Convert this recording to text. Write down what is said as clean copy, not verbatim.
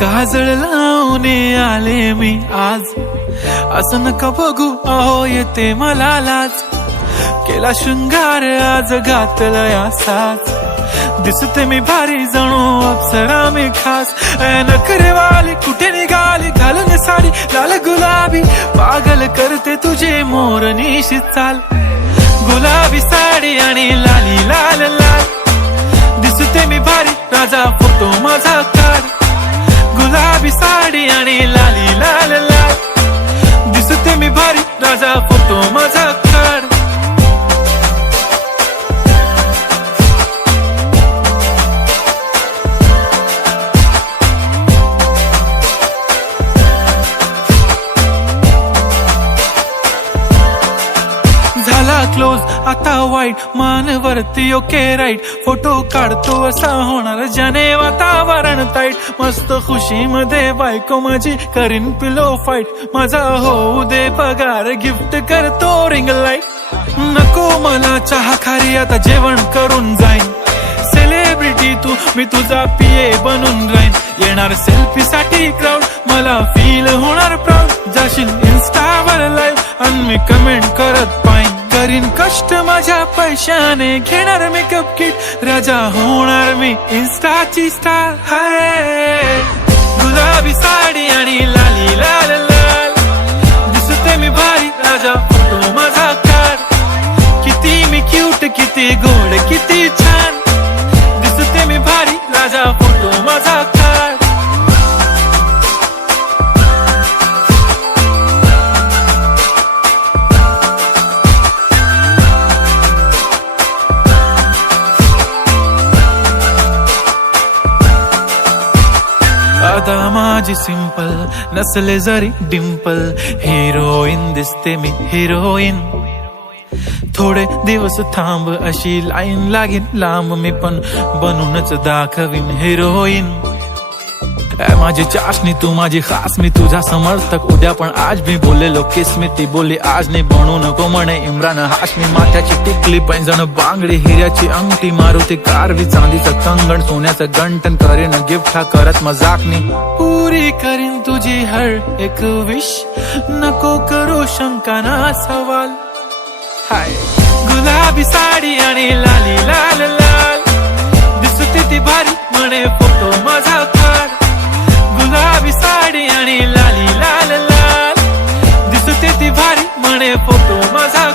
काजळ लावून आले मी आज, असं नका बघू अहो येते मला लाज. केला शृंगार आज घातला साज, दिसते मी भारी जणू अप्सरा मी खास. नखरेवाली कुठे निघाली घालून साडी लाल गुलाबी, पागल करते तुझे मोरनीशी चाल. गुलाबी साडी आणि लाली लाल लाल, दिसते मी भारी राजा फोटो माझा काढ. गुलाबी साडी आणि लाली लाल लाल, दिसते मी भारी राजा फोटो माझा काढ. झाला क्लोज आता वाईट, मानवरती ओके राईट. फोटो काढतो असा होणार ज्याने वातावरण ताईट. मस्त खुशी मध्ये बायको माझी करीन पिलो फाईट. माझा होऊ दे पगार गिफ्ट करतो रिंग लाईट. नको मला चहा खारी आता जेवण करून जाईन. सेलिब्रिटी तू मी तुझा पिये बनून राहीन. येणार सेल्फी साठी क्राऊड मला फील होणार प्राऊड. जाशील इन्स्टावर लाईव्ह आणि मी कमेंट करत पाहिन. करीन कष्ट माझ्या पैशाने घेणार मेकअप किट. राजा होणार मी इन्स्टाची स्टार. हाय गुलाबी साडी आणि लाली लाल लाल, दिसते मी भारी राजा फोटो माझा काढ. किती मी क्यूट किती गोड किती छान, दिसते मी भारी राजा फोटो माझा काढ. आता माझी सिंपल नसले जरी डिंपल, हिरोईन दिसते मी हिरोईन. थोडे दिवस थांब अशी लाईन लागेल लांब, मी पण बनूनच दाखवीन हिरोईन. माझी चाशनी तू माझी खास, मी तुझा समर्थक उद्या पण आज. मी बोललेलो किस मी ती बोलली आज नाही. बनू नको म्हणे इम्रान हाशमी. माथ्याची टिकली पैंजण बांगडी हिऱ्याची अंगठी, मारुती कारवी चांदीचं कंगण सोन्याचं गंटन. करीन गिफ्ट हा करत मजाकनी, पुरी करीन तुझी हर एक विश. नको करू शंका ना सवाल. हाय गुलाबी साडी आणि लाली लाल लाल, दिसते ती भारी म्हणे फोटो माझा काढ. गुलाबी साडी आणि लाली लाल लाल, दिसते ती भारी म्हणे फोटो माझा.